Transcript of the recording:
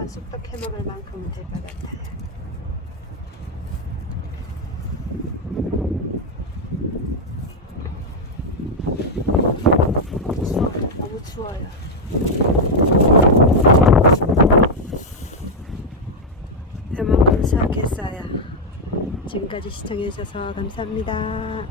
한번 쑥떡 해먹을 만큼은 될 것 같아요. 추워, 너무 추워요. 해먹을 수확했어요. 지금까지 시청해주셔서 감사합니다.